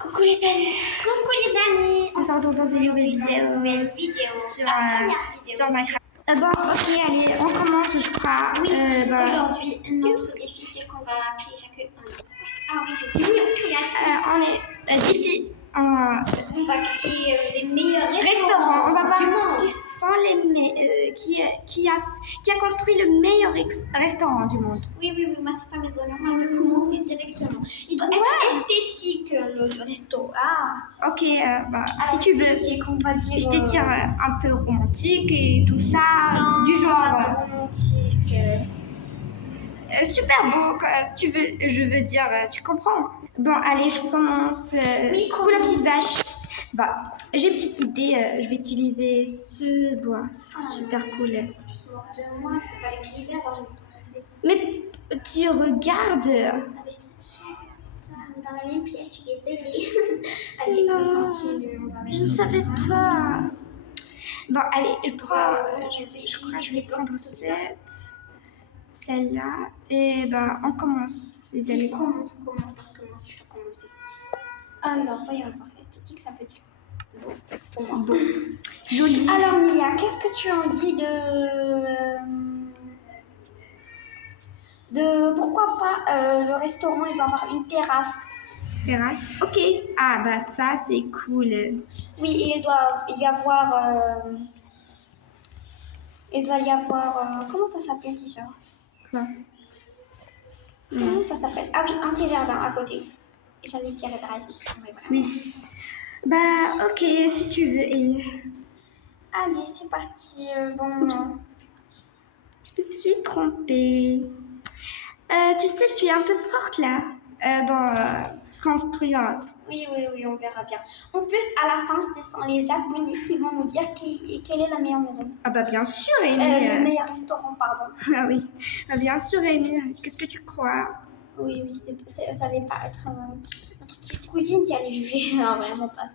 Coucou les amis. Coucou les amis. On se retrouve dans une nouvelle vidéo sur la première vidéo sur Minecraft. Bon, ok, allez, on commence, je crois. Oui, aujourd'hui, notre défi, c'est qu'on va créer chacune un... Ah oui, j'ai dit oui, on crée défi. On va créer les meilleurs restaurants. On va voir du monde. qui sont qui a construit le meilleur restaurant du monde. Oui, moi c'est pas mes honneurs, moi je vais commencer directement. Il doit être esthétique le resto. Ah. Ok, si tu veux. On va dire. Esthétique un peu romantique et tout ça, non, du genre. Pas romantique. Super beau, tu veux, je veux dire, tu comprends. Bon, allez, je commence. Oui, coucou la petite vache. Bah, j'ai une petite idée, je vais utiliser ce bois, c'est super cool. Moi, je peux pas l'utiliser, alors je vais Mais tu regardes. dans la même pièce, je suis désolée. Allez, non, on continue. Je ne savais pas. Bon, allez, je crois que je vais prendre celle-là. Et bah, on commence, les amis. Commence, parce que moi aussi, je dois commencer. Alors, voyons voir. Esthétique, ça veut dire bon, pour moi. Bon. Joli. Alors, Mia, qu'est-ce que tu en dis de pourquoi pas le restaurant, il va avoir une terrasse. Terrasse, ok. Ah, bah, ça, c'est cool. Oui, et il doit y avoir... comment ça s'appelle déjà? Quoi? Comment ça s'appelle? Ah oui, un petit jardin à côté. J'allais dire derrière. Oui. Bah, ok, si tu veux, Amy. Allez, c'est parti. Oups. Je me suis trompée. Tu sais, je suis un peu forte là, dans construire. Oui, on verra bien. En plus, à la fin, ce sont les abonnés qui vont nous dire quelle est la meilleure maison. Ah bah bien sûr, Amy. Le meilleur restaurant, pardon. Ah oui, bien sûr, Amy. Qu'est-ce que tu crois? Oui, ça va pas être notre petite cousine qui allait juger. Non, vraiment pas.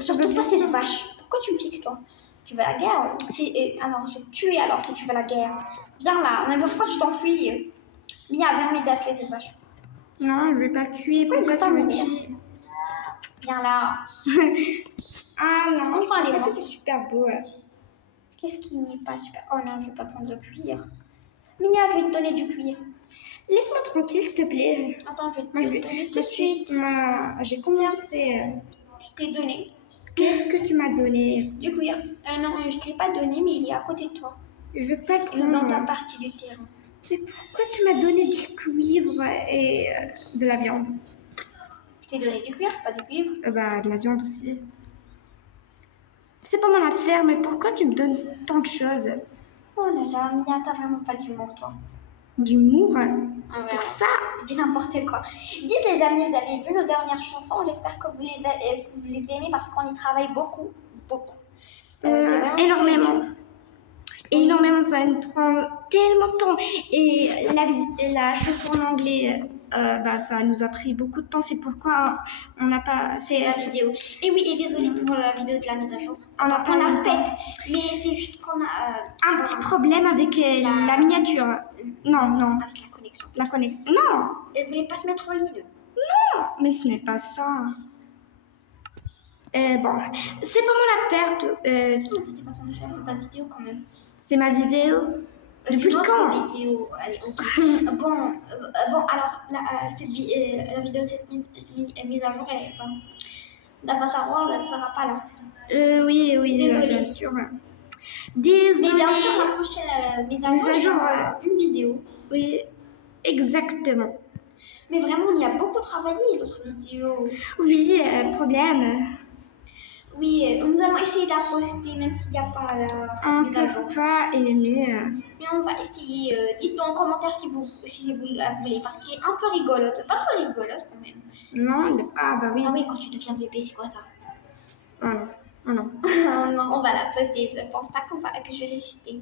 Surtout pas cette vache. Pourquoi tu me fixes, toi? Tu veux la guerre? Alors, je vais te tuer alors si tu veux la guerre. Viens là. Mais pourquoi tu t'enfuis? Mia, viens m'aider à tuer cette vache. Non, je vais pas te tuer. Pourquoi tu me tues? Viens là. Ah non, enfin, les c'est super beau. Qu'est-ce qui n'est pas super? Oh non, je vais pas prendre le cuir. Mia, je vais te donner du cuir. Laisse-moi tranquille, s'il te plaît. Attends, je vais te donner tout de suite. J'ai commencé. Je t'ai donné. Qu'est-ce que tu m'as donné? Du cuir. Non, je ne te l'ai pas donné, mais il est à côté de toi. Je veux pas le prendre. Dans ta partie du terrain. C'est pourquoi tu m'as donné du cuivre et de la viande? Je t'ai donné du cuir, pas du cuivre. Bah, de la viande aussi. C'est pas mon affaire, mais pourquoi tu me donnes tant de choses? Oh là là, Mia, t'as vraiment pas d'humour, toi. D'humour? Pour ça, je dis n'importe quoi. Dites les amis, vous avez vu nos dernières chansons. J'espère que vous les aimez parce qu'on y travaille beaucoup. Énormément. Énormément, ça nous prend tellement de temps. Et la chanson en anglais, ça nous a pris beaucoup de temps. C'est pourquoi on n'a pas... la vidéo. Et oui, et désolé pour la vidéo de la mise à jour. On l'a faite, mais c'est juste qu'on a... un petit problème avec la miniature. Non. Avec la connexion. La connexion. Non. Elle voulait pas se mettre en ligne. Non, mais ce n'est pas ça. Bon, c'est pas mon affaire. C'était pas ton affaire, c'est ta vidéo quand même. C'est ma vidéo. Depuis quand? Vidéo. Allez, ok. Bon, alors, la vidéo de cette mise à jour, elle va savoir, elle ne sera pas là. Oui, désolée. Bien sûr. Désolée. Mais bien sûr, la prochaine mise à jour, une vidéo. Oui, exactement. Mais vraiment, on y a beaucoup travaillé, notre vidéo. Oui, problème. Oui, nous allons essayer de la poster, même s'il n'y a pas la mise à jour. On peut pas aimer. Mais on va essayer. Dites-nous en commentaire si vous la voulez, parce qu'elle est un peu rigolote. Pas trop rigolote quand même. Non, bah oui. Ah oui, quand tu deviens bébé, c'est quoi ça? Oh non. Non, on va la poster. Je pense pas que je vais résister.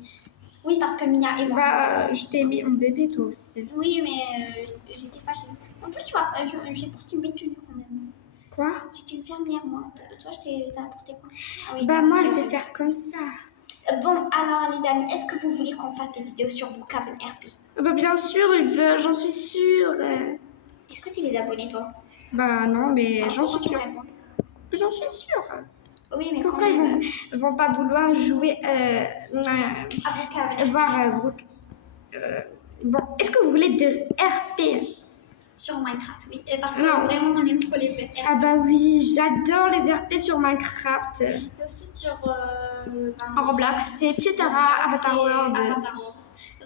Oui, parce que Mia et moi. Bah, je t'ai mis en bébé toi aussi. Oui, mais j'étais fâchée. En plus, tu vois, j'ai porté une tenue quand même. Quoi? J'étais une fermière, moi. Toi, t'as apporté quoi? Ah oui, bah, moi, je vais faire comme ça. Bon, alors, les amis, est-ce que vous voulez qu'on fasse des vidéos sur Brookhaven RP? Bah, bien sûr, il veut, j'en suis sûre. Est-ce que tu es les abonnés, toi? Bah non, mais j'en Pourquoi suis tu me sûre. réponds? J'en suis sûre. Oui, mais Pourquoi quand même. ils vont pas vouloir jouer, Avocat avec voir bon, est-ce que vous voulez des RP? sur Minecraft, oui. Et parce que Non. vraiment, on aime trop les RP. Ah bah oui, j'adore les RP sur Minecraft. Aussi sur En Roblox, etc. Avatar World. Avatar World.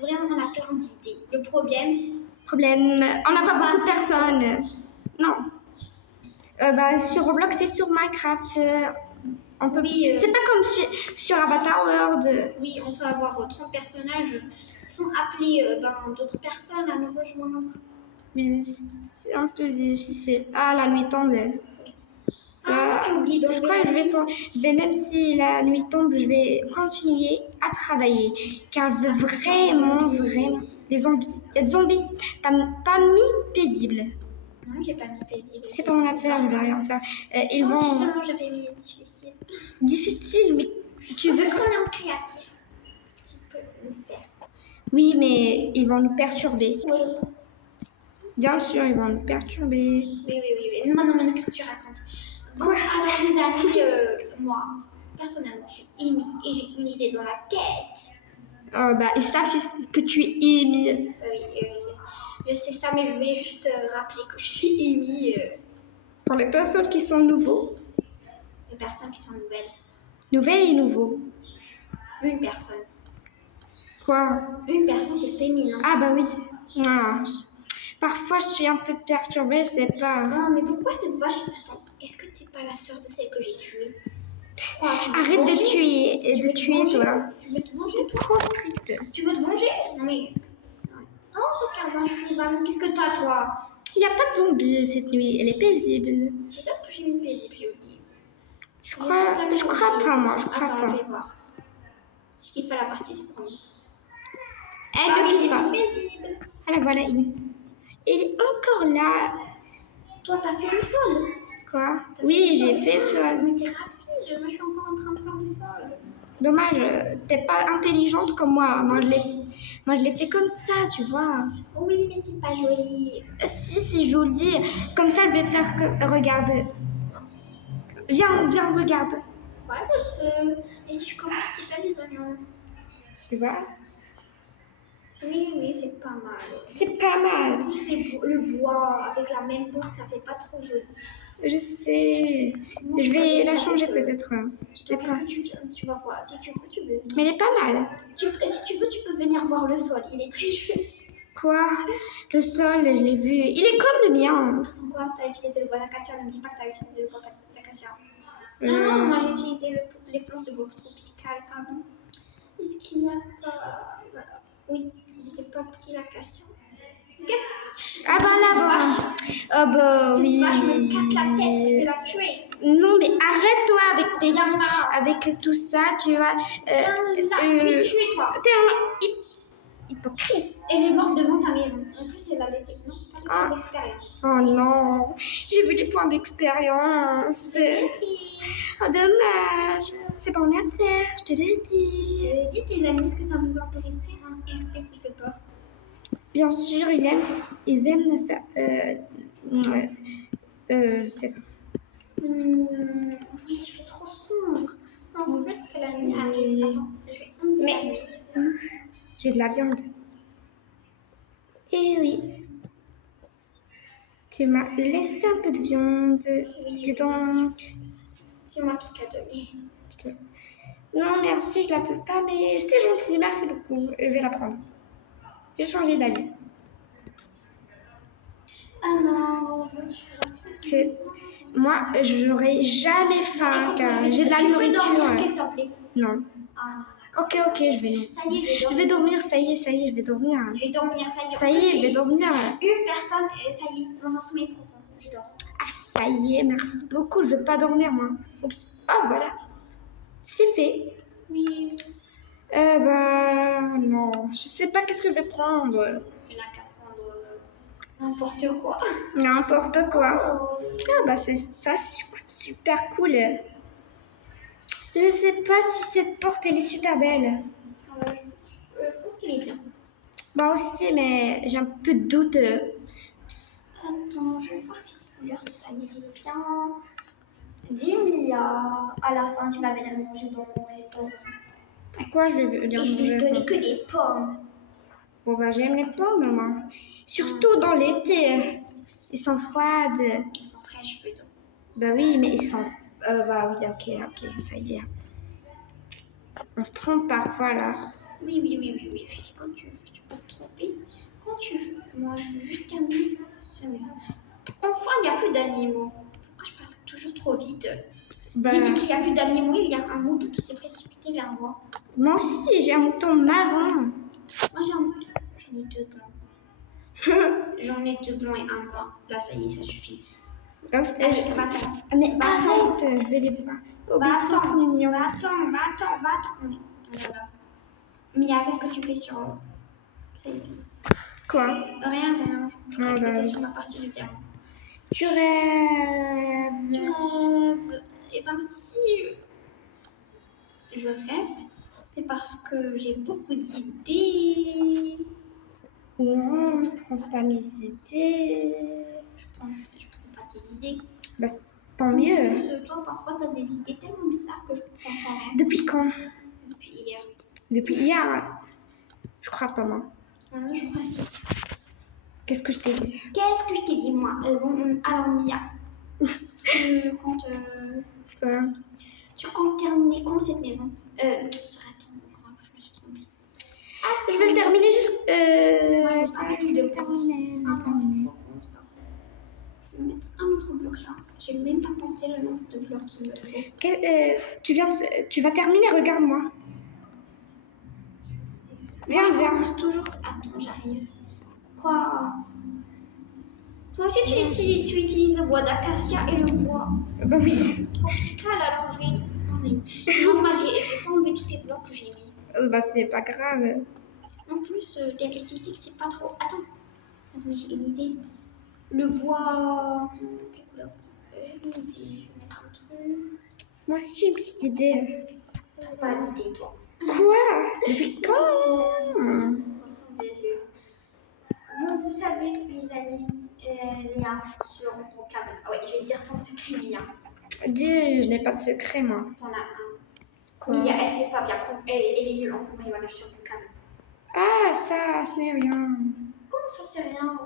Vraiment, on a plein d'idées. Le problème, Problème, on n'a pas beaucoup de personnes. Non. Bah, sur Roblox et sur Minecraft, on peut. Oui, C'est pas comme sur Avatar World. oui, on peut avoir 30 personnages sans appeler d'autres personnes à nous rejoindre. Oui, c'est un peu difficile. Ah, la nuit tombe. Ah, tu oublies Je crois que je vais, même si la nuit tombe, je vais continuer à travailler. Car je veux vraiment, des zombies. Il y a des zombies. T'as pas mis paisible. Non, j'ai pas mis paisible. C'est pas mon affaire, je vais rien faire. Ils Non, si vont. seulement j'avais mis difficile. Difficile, mais tu veux. Vu qu'on est en créatif, ce qu'ils peuvent nous faire. Oui, mais ils vont nous perturber. Oui, je sais. Bien sûr, ils vont nous perturber. Oui. Non, qu'est-ce que tu racontes? Quoi? Alors, les amis, moi, personnellement, je suis émue et j'ai une idée dans la tête. Oh, bah, ils savent que tu es émile. Oui, je sais ça, mais je voulais juste rappeler que je suis émue. Pour les personnes qui sont nouveaux. Les personnes qui sont nouvelles. Nouvelles et nouveaux. Une personne. Quoi? Une personne, c'est féminin. Ah, bah oui. Non. Parfois, je suis un peu perturbée, je sais pas. Ah, mais pourquoi cette vache? Attends, est-ce que t'es pas la sœur de celle que j'ai tuée? Ah, tu veux te Arrête venger? de tuer, Tu veux te tuer venger? toi. Tu veux te venger, toi? Trop strict. Tu veux te venger? Non, mais. Oh, regarde, je suis vanne. Qu'est-ce que t'as, toi? Il n'y a pas de zombie cette nuit, elle est paisible. Peut-être que j'ai mis paisible, j'ai oublié. Je crois pas, moi, je crois Attends, pas. je vais voir. Je quitte pas la partie, c'est promis. Elle Ah ne oui, quitte j'ai pas. mis paisible. Alors voilà, il est encore là. Toi, t'as fait le sol. Quoi? Oui, j'ai fait ça. Mais t'es rapide. Moi, je suis encore en train de faire le sol. Dommage, t'es pas intelligente comme moi. Moi, je l'ai fait comme ça, tu vois. Oui, mais c'est pas joli. Si, c'est joli. Comme ça, je vais faire que. Regarde. Viens, regarde. Ouais, et si je commence à pas les oignons? Tu vois? Oui, c'est pas mal. C'est pas mal. En plus, le bois avec la même porte, ça fait pas trop joli. Je sais. Moi, Je vais la ça changer fait que- peut-être. Je sais Qu'est-ce pas. que tu vas voir? Si tu veux, tu veux. Mais elle est pas mal. Si tu veux, tu peux venir voir le sol. Il est très joli. Quoi? Le sol, je l'ai vu. Il est comme le mien. Attends, quoi? T'as utilisé le bois d'acacia? Ne me dis pas que t'as utilisé le bois d'acacia. Non, moi j'ai utilisé les planches de bois tropical, pardon. Est-ce qu'il n'y a pas. Voilà. Oui, j'ai pas pris l'acacia. Qu'est-ce que. Ah bah là-bas. Ah bah Cette oui. vache me casse la tête, je vais la tuer. Non mais arrête-toi avec Viens là. avec tout ça, tu vas. Viens là, tu es tué, toi. T'es un hypocrite. Elle est morte devant ta maison. En plus, elle a laissé. Non, pas Ah. de d'expérience. Oh non, j'ai vu les points d'expérience. Oh dommage. C'est pas mon affaire, je te l'ai dit. Dites les amis, est-ce que ça vous intéresserait un RP qui fait peur? Bien sûr, ils aiment me faire. C'est Oui, il fait trop sombre. Non, je veux juste que la nuit arrive. Attends, je vais enlever la nuit. J'ai de la viande. Eh oui. Tu m'as laissé un peu de viande. Dis donc. C'est moi qui t'ai donné. Non, merci, je la peux pas, mais c'est gentil, merci beaucoup. Je vais la prendre. J'ai changé d'avis. Alors, Moi, je n'aurai jamais faim car j'ai de la Tu peux dormir, nourriture. s'il te plaît. Non. Ah Ok, je vais. ça y est, Je vais dormir, ça y est, je vais dormir. Je vais dormir, ça y est. Ça y est, je vais dormir. Une personne, ça y est, dans un sommeil profond. Je dors. Ah, ça y est, merci beaucoup, je veux pas dormir, moi. Oups. Oh, voilà. C'est fait. Oui. Bah, non. Je sais pas qu'est-ce que je vais prendre. Il n'a qu'à prendre n'importe quoi. N'importe quoi. Oh. Ah, bah, c'est super cool. Je sais pas si cette porte, elle est super belle. Je pense qu'il est bien. Moi aussi, mais j'ai un peu de doute. Attends, je vais voir si couleur, ça irait bien. Dis Mia, à la fin tu vas venir manger dans mon restaurant. Quoi, je vais Et dire je vais manger te donner ça? que des pommes. Bon, bah, j'aime les pommes, moi. Surtout dans l'été. Ils sont froides. Elles sont fraîches plutôt. Bah oui, mais ils sont... bah oui, ok, ça y est. On se trompe parfois, là. Oui. Quand tu veux, tu peux te tromper. Quand tu veux. Moi, je veux juste terminer. Enfin, il n'y a plus d'animaux. Pourquoi je parle toujours trop vite? Bah, J'ai dit qu'il n'y a plus d'animaux, il y a un mouton qui s'est précipité vers moi. moi aussi, j'ai un mouton marron. Moi, j'ai un mouton. J'en ai deux blancs. J'en ai deux blancs et un noir. Là, ça y est, ça suffit. Oh, Allez, va-t'en. mais Va-t'en. arrête, je vais les voir. Oh, mais ils sont trop mignons. Va-t'en. Voilà. Mia, qu'est-ce que tu fais sur... celle-ci? Quoi? Rien. Je Ah, crois que bah, t'étais sur ma partie du terrain. tu rêves. Et ben si je rêve, c'est parce que j'ai beaucoup d'idées. Non, ne prends pas mes idées. Je prends pas tes idées. Bah, tant mieux. Toi, parfois, t'as des idées tellement bizarres que je comprends rien. Depuis quand? Depuis hier. Depuis hier. Je crois pas, moi. Je crois si. Qu'est-ce que je t'ai dit? Qu'est-ce que je t'ai dit, moi? Alors, Mia, tu comptes Quoi? terminer quand cette maison? Attends, je me suis trompée. Je vais le terminer Je vais terminer. comme ça. Je vais mettre un autre bloc là. J'ai même pas compté le nombre de blocs qu'il me faut. Tu vas terminer, regarde-moi. Moi, je Viens. commence toujours. Attends, j'arrive. Quoi? Toi aussi, tu utilises le bois d'acacia et le bois Bah oui. tropical, alors je vais. Non, moi, j'ai pas enlevé tous ces blocs que j'ai mis. Bah c'est pas grave. En plus, thème esthétique, c'est pas trop. Attends, mais j'ai une idée. Le bois. Quelle couleur? J'ai une idée. Je vais mettre un truc. Moi aussi j'ai une petite idée. T'as pas d'idée, toi. Quoi? Depuis quand? Des yeux. Bon, vous savez, les amis, Mia, sur ton câble. Ah ouais, je vais te dire ton secret, Mia. Dis, je n'ai pas de secret moi. T'en as un. Quoi? Mia, elle sait pas bien. Elle est nulle en cambriolage sur ton câble. Ah ça, ce n'est rien. Comment ça, c'est rien?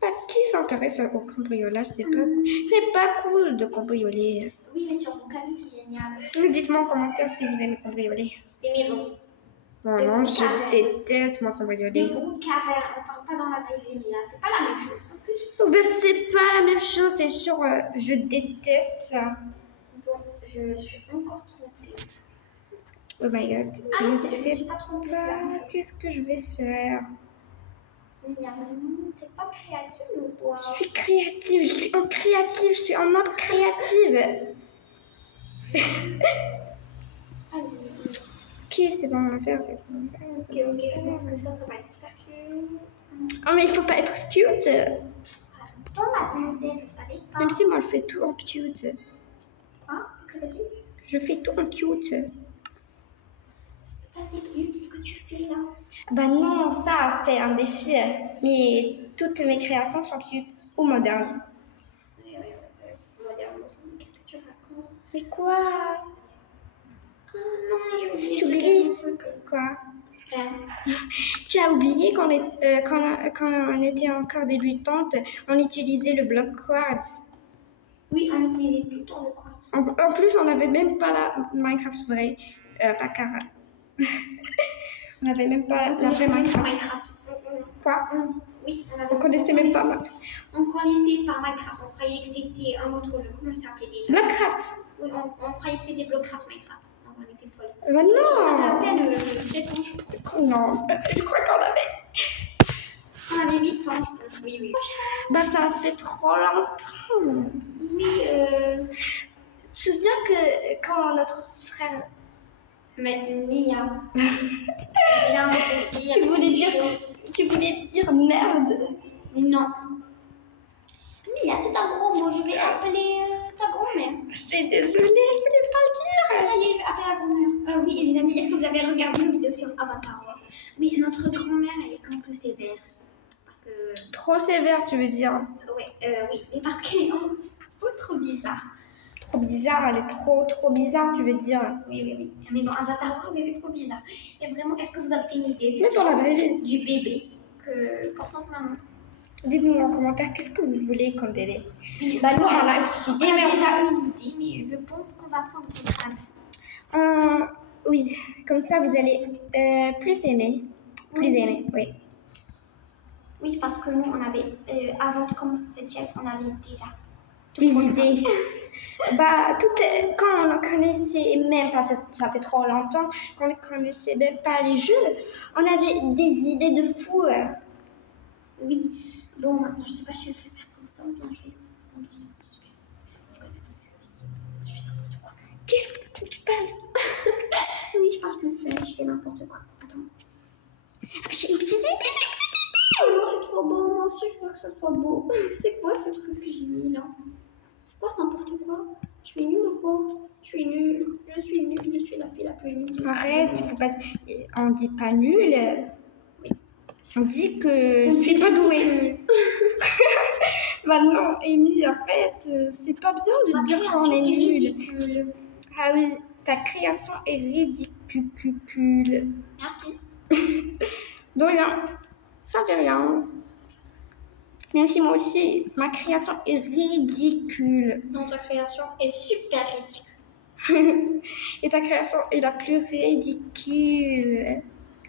Bah, qui s'intéresse au cambriolage? C'est pas cool de cambrioler. Oui, mais sur ton câble, c'est génial. Dites-moi en commentaire si vous aimez cambrioler. Les maisons. Bon, Des non, bouts de cavernes. je déteste moi Des cambrioler. bouts de cavernes. On parle pas dans la vraie vie, Mia. C'est pas la même chose. En plus, Oh, bah, c'est pas la même chose, c'est sûr. Je déteste ça. bon, je me suis encore trompée. Oh my god. Ah Je non, sais suis pas trompée. pas qu'est-ce que je vais faire. Mia, vraiment, t'es pas créative ou quoi? Je suis créative, je suis en mode créative. Allez. Ok, c'est bon, on va faire. C'est bon. Ok, je pense que ça va être super cute. Oh, mais il faut pas être cute. Dans ma tête, je savais pas. Même si moi je fais tout en cute. Quoi? Qu'est-ce que t'as dit? Je fais tout en cute. Ça, c'est cute ce que tu fais là. Bah non, ça c'est un défi. Mais toutes mes créations sont cute ou modernes. Moderne. Qu'est-ce que tu racontes? Mais quoi? Oh non, j'ai oublié Tu de te oublies? dire un truc. Quoi? Rien. Tu as oublié quand on était encore débutante, on utilisait le bloc quartz. Oui, on utilisait tout le temps le quartz. En plus, on n'avait même pas la Minecraft vraie. Pas Cara. On n'avait même pas la vraie Minecraft. Quoi? Oui, On connaissait même pas. On connaissait pas Minecraft, on croyait que c'était un autre jeu. Comment ça s'appelait déjà? Blockcraft. Oui, on croyait que c'était Blockcraft Minecraft. On était folles. Bah On avait à non. peine 7 ans, je crois. Non, je crois qu'on avait. On avait 8 ans, je pense. Oui. Bah ça fait trop longtemps. Oui, Tu te souviens que quand notre petit frère... mais Mia. Viens te dire. Tu voulais dire merde. Non. Mia, c'est un gros mot. Je vais appeler ta grand-mère. Je suis désolée, je voulais pas le dire. Allez, je vais appeler la grand-mère. Oui, et les amis, est-ce que vous avez regardé une vidéo sur Avatar? Oui, notre grand-mère, elle est un peu sévère. Parce que... Trop sévère, tu veux dire. Oui, mais parce qu'elle est un peu trop bizarre. Trop bizarre, elle est trop bizarre, tu veux dire. Oui. Mais dans Avatar World, elle est trop bizarre. Et vraiment, est-ce que vous avez une idée Mais dans la vraie vie. du bébé que porte notre maman? Dites-nous en commentaire, qu'est-ce que vous voulez comme bébé? Oui, Bah nous, on a une petite idée, on mais a déjà une idée, mais je pense qu'on va prendre votre avis. oui, comme ça, vous allez plus aimer. Plus aimer, oui. Oui, parce que nous, on avait, avant de commencer cette chaîne, on avait déjà Des idées. Bah, quand on ne connaissait même pas, ça fait trop longtemps qu'on ne connaissait même pas les jeux, on avait des idées de fou. Oui. Bon, maintenant, je sais pas si je vais faire comme ça ou bien je vais prendre doucement. C'est quoi cette idée? Je fais n'importe quoi. Qu'est-ce que tu parles? Oui, je parle toute seule, je fais n'importe quoi. Attends. Ah, j'ai une petite idée, Oh non, c'est trop beau. Moi aussi, je veux que ça soit beau. C'est quoi ce truc que j'ai mis là? C'est quoi ce n'importe quoi? Je suis nulle ou quoi? Je suis nulle. Je suis la fille la plus nulle. Arrête, il faut pas. On dit pas nul. Oui. On dit que je suis pas douée. Bah non, Amy, en fait, c'est pas bien de dire qu'on est nul. Ridicule. Ah oui, ta création est ridicule. Merci. De rien, ça fait rien. Même si moi aussi, ma création est ridicule. Non, ta création est super ridicule. Et ta création est la plus ridicule.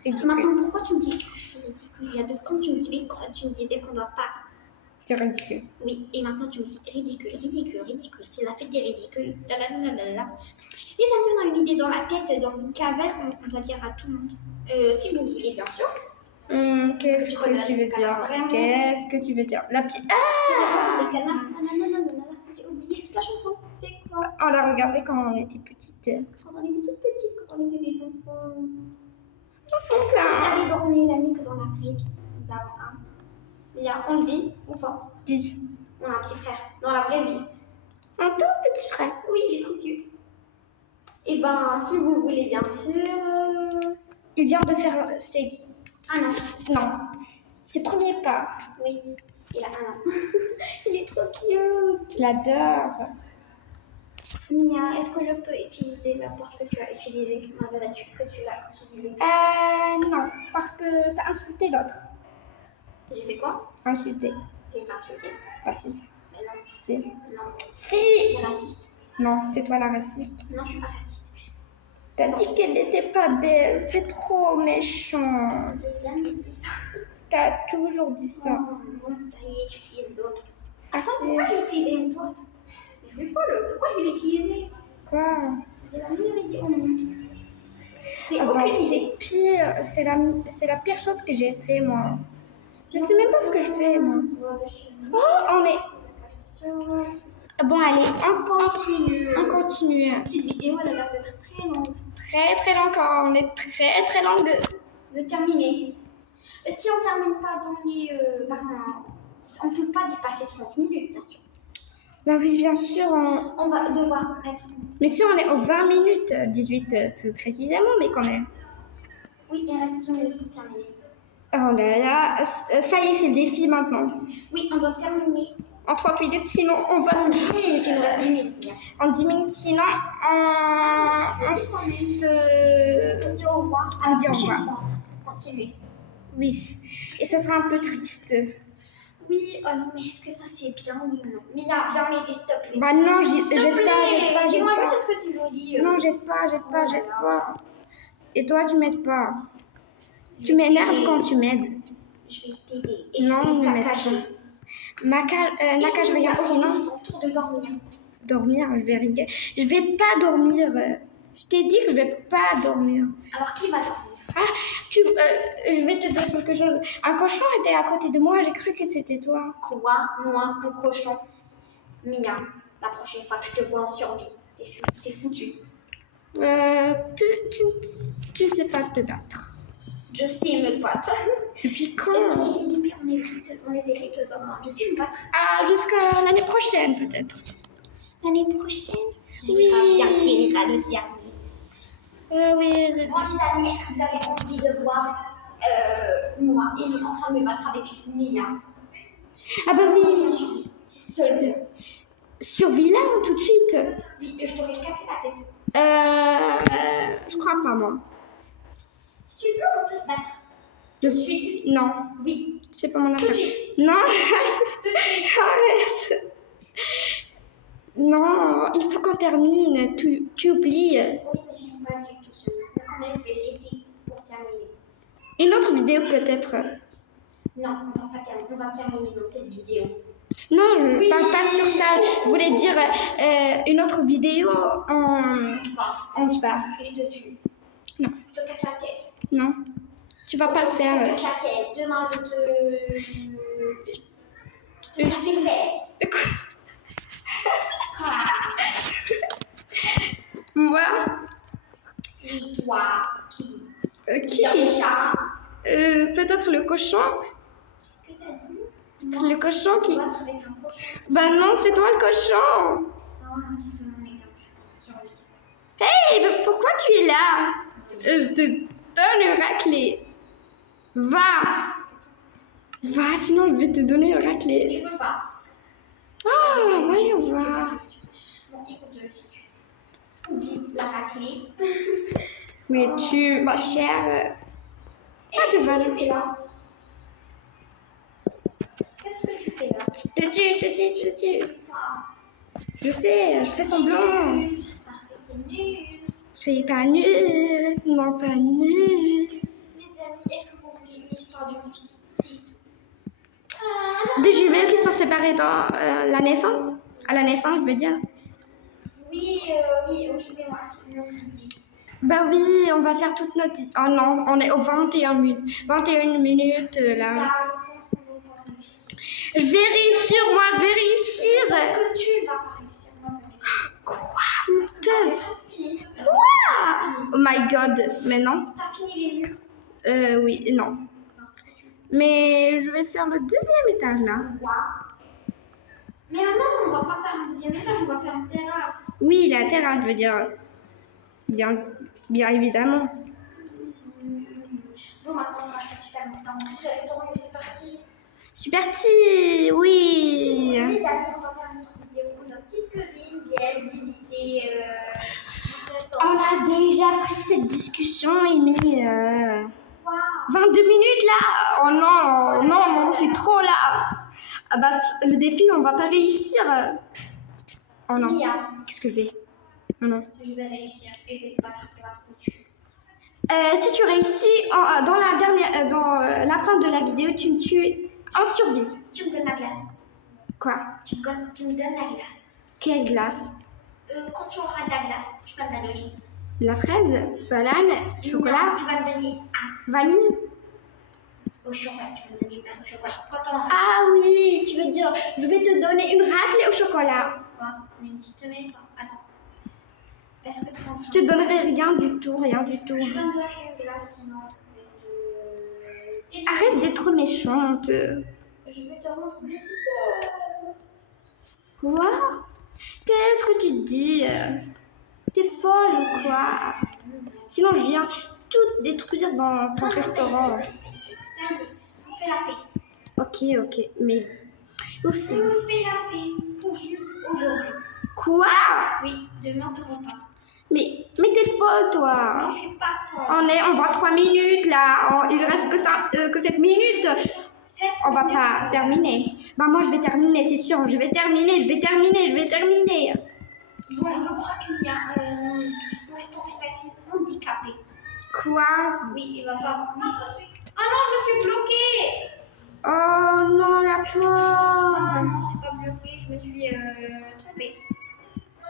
Maintenant, pourquoi tu me dis que je suis ridicule? Il y a 2 secondes, tu me disais qu'on ne doit pas. C'est ridicule. Oui, et maintenant tu me dis ridicule. C'est la fête des ridicules. Lalalala. Les amis, on a une idée dans la tête, dans une caverne, on doit dire à tout le monde. Si vous voulez, bien sûr. Qu'est-ce que tu veux dire? Qu'est-ce que tu veux dire? La petite. Ah, les canards. J'ai oublié toute la chanson. C'est quoi? On l'a regardé quand on était petite. Quand on était toutes petites, quand on était des enfants. Est-ce que Ça. vous savez, dans les amis, que dans la vraie vie, nous avons un. Il y a, on le dit ou pas? Dis. On a un petit frère. Dans la vraie vie. Un tout petit frère. Oui, il est trop cute. Et ben, si vous voulez, bien sûr. Il vient de faire ses. Ah non. Non. Ses premiers pas. Oui, il a 1 an. Il est trop cute. Je l'adore. Mia, est-ce que je peux utiliser la porte que tu as utilisée, malgré que tu l'as utilisée? Non, parce que t'as insulté l'autre. J'ai fait quoi? Insulté. J'ai pas insulté. Ah si. Mais non. Si. Non. Si. T'es raciste. Non, c'est toi la raciste. Non, je suis pas raciste. T'as dit qu'elle n'était pas belle. C'est trop méchant. J'ai jamais dit ça. T'as toujours dit ça. Oh, bon, ça y est, j'utilise l'autre. Ah, Attends, c'est- pourquoi j'ai utilisé une porte? Je suis folle. Pourquoi je vais l'utiliser? Quoi? J'ai la meilleure idée au monde. J'ai Ah bah, aucune idée. c'est pire. C'est la pire chose que j'ai fait, moi. Je sais même pas ce que je fais, moi. Oh, on est... Bon, allez, on continue. Cette vidéo, elle a l'air d'être très longue. Très long, car on est très long de... De terminer. Si on termine pas dans les... on peut pas dépasser 30 minutes, bien sûr. Bah oui, bien sûr. On va devoir mettre... Mais si on est aux 20 minutes, 18 plus précisément, mais quand même. Oui, il reste 10 minutes pour terminer. Oh là là, ça y est, c'est le défi maintenant. Oui, on doit terminer. En 30 minutes, sinon on va... En 10 minutes, il nous reste 10 minutes. En 10 minutes, sinon on se... On dit au revoir. On dit au prochaine revoir. fois. Continuez. Oui, et ça sera un peu triste. Oui, oh non, mais est-ce que ça c'est bien? Oui ou non? Mia, viens m'aider, s'il te plaît. Bah non, S'il te plaît. Dis-moi jette juste ce que c'est joli. pas. Non, jette pas. Et toi, tu m'aides pas. Tu m'énerves quand tu m'aides. Je vais t'aider. Et Non, je ne vais m'aide saccager. Nakaje rien, sinon C'est ton tour de dormir. dormir, je vais pas dormir. Je t'ai dit que je vais pas dormir. Alors qui va dormir? Ah, je vais te dire quelque chose. Un cochon était à côté de moi, j'ai cru que c'était toi. Quoi? Moi, un cochon? Mia, la prochaine fois que je te vois en survie, t'es foutu. Tu sais pas te battre. Je sais me battre. Depuis quand? Et si j'ai une épée, on essaierait de dormir. Je sais me battre. Ah, jusqu'à l'année prochaine peut-être. L'année prochaine? Oui. Bien qui ira le dernier. Oui. Bon les amis, est-ce que vous avez envie de voir moi et en train de me battre avec Mia? Ah bah oui. C'est seul. Survie là tout de suite. Oui, je t'aurais cassé la tête. Je crois pas moi. Si tu veux, on peut se battre. Tout de suite. Non, Oui. c'est pas mon Tout de affaire. suite. Non, Tout de suite. arrête. Non, il faut qu'on termine. Tu oublies. Oui, mais j'aime pas du tout ce jeu. Mais quand même, je vais laisser pour terminer. Une autre vidéo peut-être. Non, on va pas terminer. On va terminer dans cette vidéo. Non, je Oui. parle pas sur ça. Je voulais dire une autre vidéo en spa. Et je te tue. Non. Je te casse la tête. Non, tu vas pas le Je te faire. casse la tête. Demain, je te casse les fesses. Ah. Moi Oui, toi, qui Qui Dans les chats. Peut-être le cochon. Qu'est-ce que t'as dit? C'est le cochon qui. Toi, tu vas être un cochon. Bah non, c'est toi le cochon. Non, c'est son exemple. Sur lui. Hey, mais pourquoi tu es là? Je te donne une raclée. Va. Va, sinon je vais te donner une raclée. Je peux pas. Ah, voyons voir. Bon, écoute, si tu oublies la raclée. Où es-tu, ma chère? Ah, tu vas Qu'est-ce que tu fais là? Qu'est-ce que tu fais là? Je te tue. Ah, Je sais, je fais semblant. nul. Parfait, t'es nul. Je suis pas nulle. Non, pas nulle. Les amis, est-ce que vous voulez une histoire d'une fille triste? Deux jumelles qui sont séparées dans la naissance. À la naissance, je veux dire. Oui, mais moi, c'est une autre idée. Bah oui, on va faire toute notre... Oh non, on est au 21 minutes. 21 minutes là. Là, je pense qu'on va pas réussir. Je vais réussir, moi, je vais réussir. Parce que tu vas pas réussir, moi, je vais réussir. Quoi? Teuf. T'as fini. Quoi? Oh my god, mais non. T'as fini les murs. Oui, non. Mais je vais faire le deuxième étage là. Quoi? Mais non, on va pas faire un deuxième étage, on va faire une terrasse. Oui, la terrasse, je veux dire. Bien évidemment. Bon, maintenant, on va acheter super longtemps. Je reste restaurant, c'est parti. Super petit, oui. Les amis, on va faire une autre vidéo où nos petites cousines viennent visiter On a déjà pris cette discussion, Amy. Wow. 22 minutes là. Oh non, non, c'est trop là. Ah bah, le défi, on va pas réussir. Oh non. Mia, Qu'est-ce que je vais? Oh non. je vais réussir et je vais te battre la couture. Si tu réussis, dans la fin de la vidéo, tu me tues en survie. Tu me donnes la glace. Quoi? Tu me donnes la glace. Quelle glace? Quand tu auras de la glace, tu vas me la donner. De la fraise, banane, chocolat, Non, tu vas me donner vanille. au chocolat. Tu vas me donner une glace au chocolat. Quand on... Ah oui, tu veux dire, je vais te donner une raclée au chocolat. Quoi? Ça n'existe même pas. Attends. Est-ce que tu es en train Je te donnerai rien du tout, rien du tout. Tu vas me donner une glace, sinon je vais te... Arrête d'être méchante. Je vais te rendre visiteur. Quoi? Qu'est-ce que tu dis? T'es folle ou quoi? Sinon, je viens tout détruire dans ton restaurant. Ça y est, on fait la paix. Ok, mais... Ouf. On fait la paix pour juste aujourd'hui. Quoi? Oui, demain tu repars. Mais t'es folle, Non, toi. je suis pas folle. On voit 3 minutes, là. Il reste que 7 minutes. 7 On va minutes. pas terminer. Bah moi, je vais terminer, c'est sûr. Je vais terminer. Bon, je crois qu'il y a un restaurant facile handicapé. Quoi? Oui, il va pas. Oh non, je me suis bloquée. Oh non, la Ah pauvre. non, c'est pas bloqué, je me suis trompée.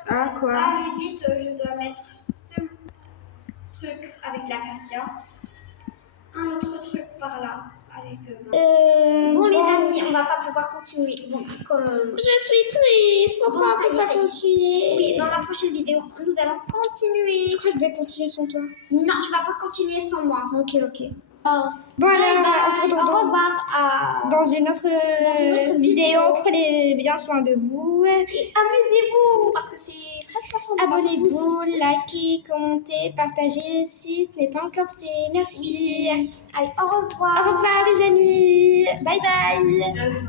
Ah, quoi? Allez, vite, je dois mettre ce truc avec l'acacia. Un autre truc par là. Avec, Bon, les amis, on va pas pouvoir continuer. Bon, comme... Je suis triste. Pourquoi on peut pas continuer? Oui, dans la prochaine vidéo, nous allons continuer. Je crois que je vais continuer sans toi. Non, tu vas pas continuer sans moi. Ok. Oh. Bon, alors, Bye on se bye. retrouve Au revoir. dans une autre vidéo. Prenez bien soin de vous. Et amusez-vous parce que c'est très très fort. Abonnez-vous, likez, commentez, partagez si ce n'est pas encore fait. Merci. Allez, au revoir. Au revoir les amis. Bye bye.